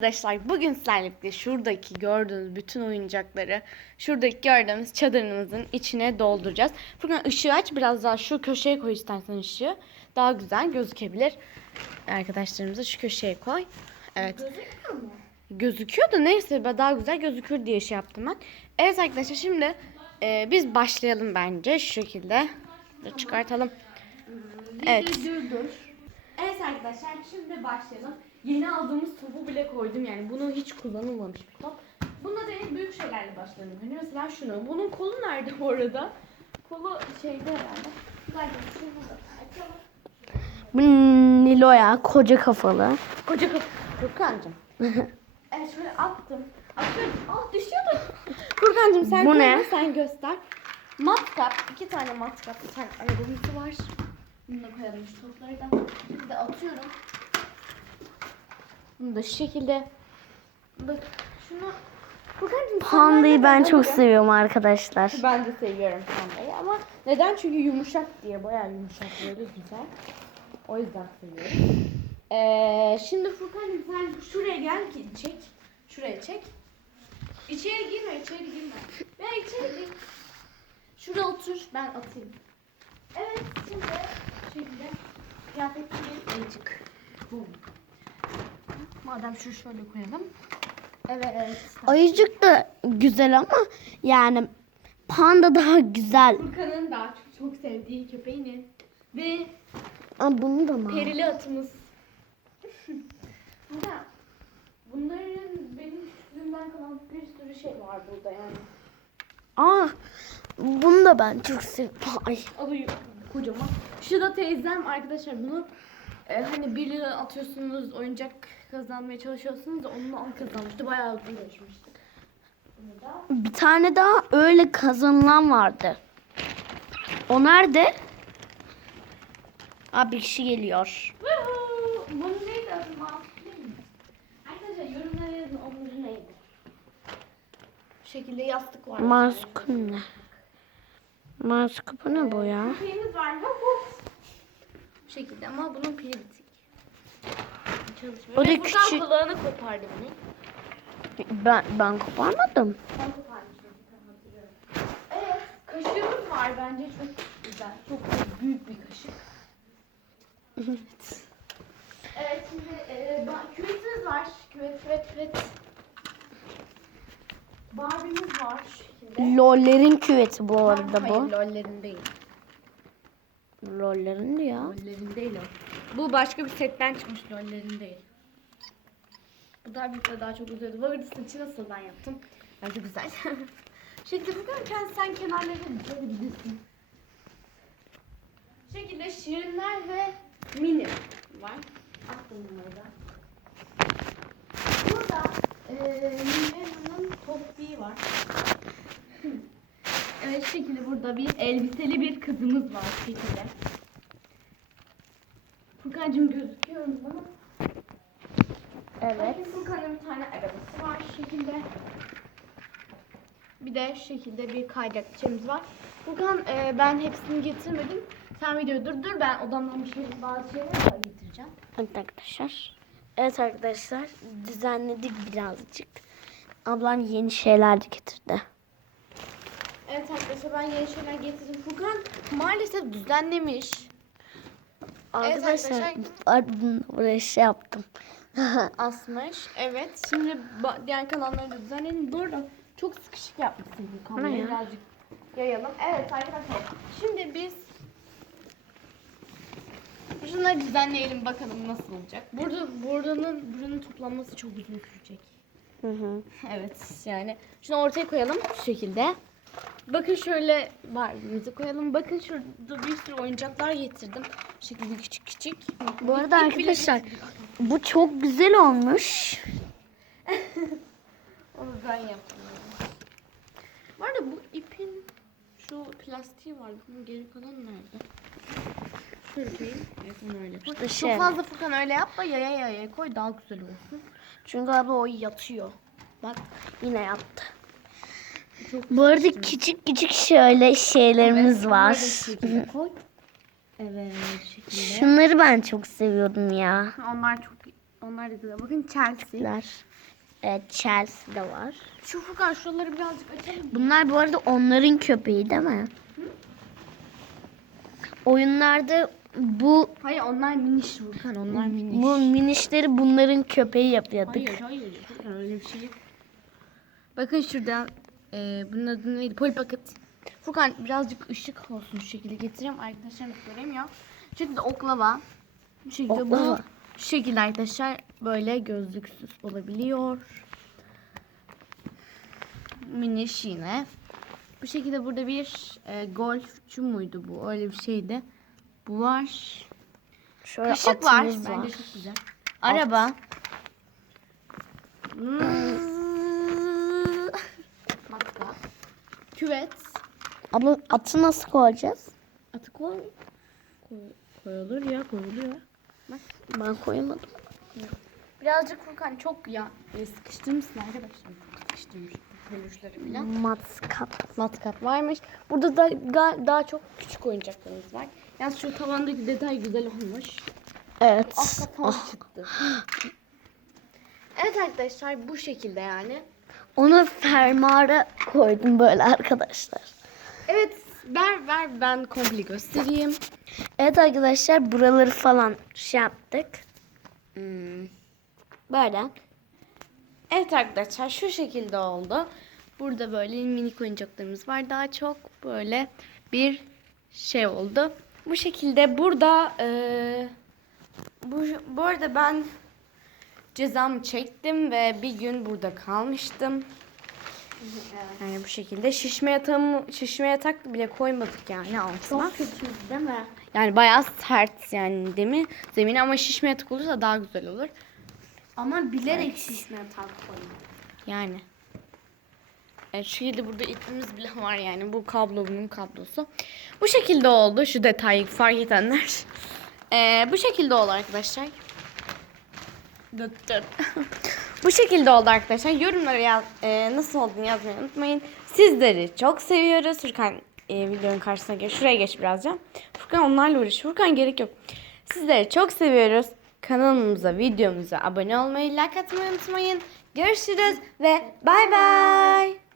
Arkadaşlar bugün sizlerle birlikte şuradaki gördüğünüz bütün oyuncakları şuradaki gördüğümüz çadırımızın içine dolduracağız. Furkan ışığı aç biraz daha şu köşeye koy istersen ışığı. Daha güzel gözükebilir. Arkadaşlarımızı şu köşeye koy. Evet. Gözükmüyor mu? Gözüküyor da neyse ben daha güzel gözükür diye şey yaptım ben. Evet arkadaşlar şimdi e, biz başlayalım bence şu şekilde. Çıkartalım. Evet. Evet arkadaşlar şimdi başlayalım. Yeni aldığımız topu bile koydum yani bunu hiç kullanılmamış bir top. Bunda da en büyük şeylerle başlayalım. Hani mesela şunu. Bunun kolu nerede bu arada? Kolu şeyde herhalde. Zaten şu burada. Açalım. Bu Nilo'ya koca kafalı. Koca kapı. Furkan'cığım. evet şöyle attım. Atıyorum. Ah düşüyordu. Furkan'cığım sen Bu ne? sen göster. Matkap. iki tane matkap. Bir tane arabamız var. Bunu da koyalım şu topları da. Şimdi de atıyorum. Bunu da şu şekilde. Bak şunu. Pandayı ben çok seviyorum arkadaşlar. Ben de seviyorum pandayı ama neden? Çünkü yumuşak diye bayağı yumuşak böyle güzel. O yüzden seviyorum. Ee, şimdi Furkan'cığım sen şuraya gel ki çek. Şuraya çek. İçeri girme, içeri girme. Ben içeri gir. Şuraya otur, ben atayım. Evet, şimdi şöyle kıyafetleri azıcık. Bum. Madem şu şöyle koyalım. Evet. Ayıcık da güzel ama yani panda daha güzel. Furkan'ın daha çok, çok sevdiği köpeğinin ve Aa, bunu da mı? perili atımız. Burada bunların benim küçüklüğümden kalan bir sürü şey var burada yani. Aa, bunu da ben çok seviyorum. Ay. Alıyor kocaman. Şu da teyzem arkadaşlar bunu e, hani 1 lira atıyorsunuz oyuncak kazanmaya çalışıyorsunuz da onunla al kazanmıştı. Bayağı da Bir tane daha öyle kazanılan vardı. O nerede? Aa, bir kişi geliyor. Woohoo! Bunun neydi adı? Mahsun mi? Arkadaşlar yorumlara yazın adı neydi? Bu şekilde yastık var. Maskun ne? Maskun ne bu ya? Köpeğimiz var. Hop. Bu şekilde ama bunun pili bitik. Çalışmıyor. O da Ve küçük. kulağını kopardı bunu. Ben, ben koparmadım. Ben koparmıştım. Evet. Kaşığımız var bence çok güzel. Çok büyük bir kaşık. Evet. Evet şimdi e, ba- küvetimiz var. Küvet küvet küvet. Barbie'miz var şu şekilde. Lollerin küveti bu arada Hayır, bu. lollerin değil. Lollerin de ya. Lollerin değil o. Bu başka bir setten çıkmış lollerin değil. Bu daha büyük ve daha çok uzuyordu. Bu arada saçı nasıl ben yaptım? Bence güzel. Şekilde bakarken sen kenarlarına dikebilirsin. Şu şekilde şirinler ve mini var. Attım bunları da. Burada eee Nilo'nun topiği var. Şu şekilde burada bir elbiseli bir kızımız var şekilde. Furkan'cığım gözüküyor mu bana? Evet. Bakın Furkan'ın bir tane arabası var şekilde. Bir de şekilde bir kaydırakçımız var. Furkan e, ben hepsini getirmedim. Sen videoyu durdur ben odamdan bir şey bazı şeyler daha getireceğim. Evet arkadaşlar. Evet arkadaşlar düzenledik birazcık. Ablam yeni şeyler de getirdi. Evet arkadaşlar ben yeni şeyler getirdim. Furkan maalesef düzenlemiş. Arkadaşlar arkadaşlar. ardından buraya şey yaptım. Asmış. Evet. Şimdi diğer kanalları da düzenleyelim. Bu arada çok sıkışık yapmışsın bu kamerayı. ya? Birazcık yayalım. Evet arkadaşlar. Şimdi biz şunları düzenleyelim bakalım nasıl olacak. Burada buranın buranın toplanması çok uzun sürecek. Hı hı. Evet yani şunu ortaya koyalım şu şekilde. Bakın şöyle Barbie'mizi koyalım. Bakın şurada bir sürü oyuncaklar getirdim. Şekilde küçük küçük. Bu arada bile arkadaşlar bu çok güzel olmuş. Onu ben yaptım. Bu arada bu ipin şu plastiği var. Bunun geri kalan nerede? Koyayım. Evet onu öyle. İşte şey. Çok fazla Furkan öyle yapma. Yaya yaya koy daha güzel olsun. Çünkü abi o yatıyor. Bak yine yattı. Çok Bu arada küçük küçük şöyle şeylerimiz Evet, var. koy. Evet şekilde. Şunları ben çok seviyordum ya. Onlar çok Onlar da güzel. Bakın Chelsea. Evet Chelsea de var. Şu Furkan şuraları birazcık açalım. Bunlar bu arada onların köpeği değil mi? Oyunlarda bu Hayır onlar miniş Furkan onlar miniş. bu minişleri bunların köpeği yapıyorduk. Hayır hayır Furkan öyle bir şey yok. Bakın şurada e, bunun adı neydi? Poli Pocket. Furkan birazcık ışık olsun şu şekilde getireyim. Arkadaşlar göremiyor. Şu şekilde oklava. Bu şekilde bu. Oklava. Şu şekilde arkadaşlar böyle gözlüksüz olabiliyor. Miniş yine. Bu şekilde burada bir e, golfçu muydu bu? Öyle bir şeydi. Bu var. Şöyle Kaşık var. atımız Bence çok güzel. Araba. Matka. Küvet. Abla atı nasıl koyacağız? Atı koy. koy. Koyulur ya koyuluyor. Ben koyamadım. Birazcık Furkan çok ya e, sıkıştırmışsın arkadaşlar. Sıkıştırmış peluşları falan. Matkap. Matkap varmış. Burada da ga- daha çok küçük oyuncaklarımız var. Yalnız şu tavandaki detay güzel olmuş. Evet. Alt kapağı Ah, çıktı. Evet arkadaşlar bu şekilde yani. Onu fermuara koydum böyle arkadaşlar. Evet ver ver ben komple göstereyim. Evet arkadaşlar buraları falan şey yaptık. Hmm. Böyle. Evet arkadaşlar şu şekilde oldu. Burada böyle minik oyuncaklarımız var. Daha çok böyle bir şey oldu. Bu şekilde burada eee, bu, bu arada ben cezamı çektim ve bir gün burada kalmıştım. Yani bu şekilde şişme yatağımı, şişme yatak bile koymadık yani altına. Çok kötü değil mi? Yani bayağı sert yani demi zemini ama şişme yatak olursa daha güzel olur. Ama bilerek şişme yatak koydum. Yani. Evet, şu şekilde burada ipimiz bile var yani. Bu kablo bunun kablosu. Bu şekilde oldu. Şu detayı fark edenler. Ee, bu şekilde oldu arkadaşlar. Dıt dıt. bu şekilde oldu arkadaşlar. Yorumlara yaz, e, nasıl olduğunu yazmayı unutmayın. Sizleri çok seviyoruz. Furkan e, videonun karşısına geç. Şuraya geç birazca. Furkan onlarla uğraş. Furkan gerek yok. Sizleri çok seviyoruz. Kanalımıza, videomuza abone olmayı, like atmayı unutmayın. Görüşürüz ve bay bay.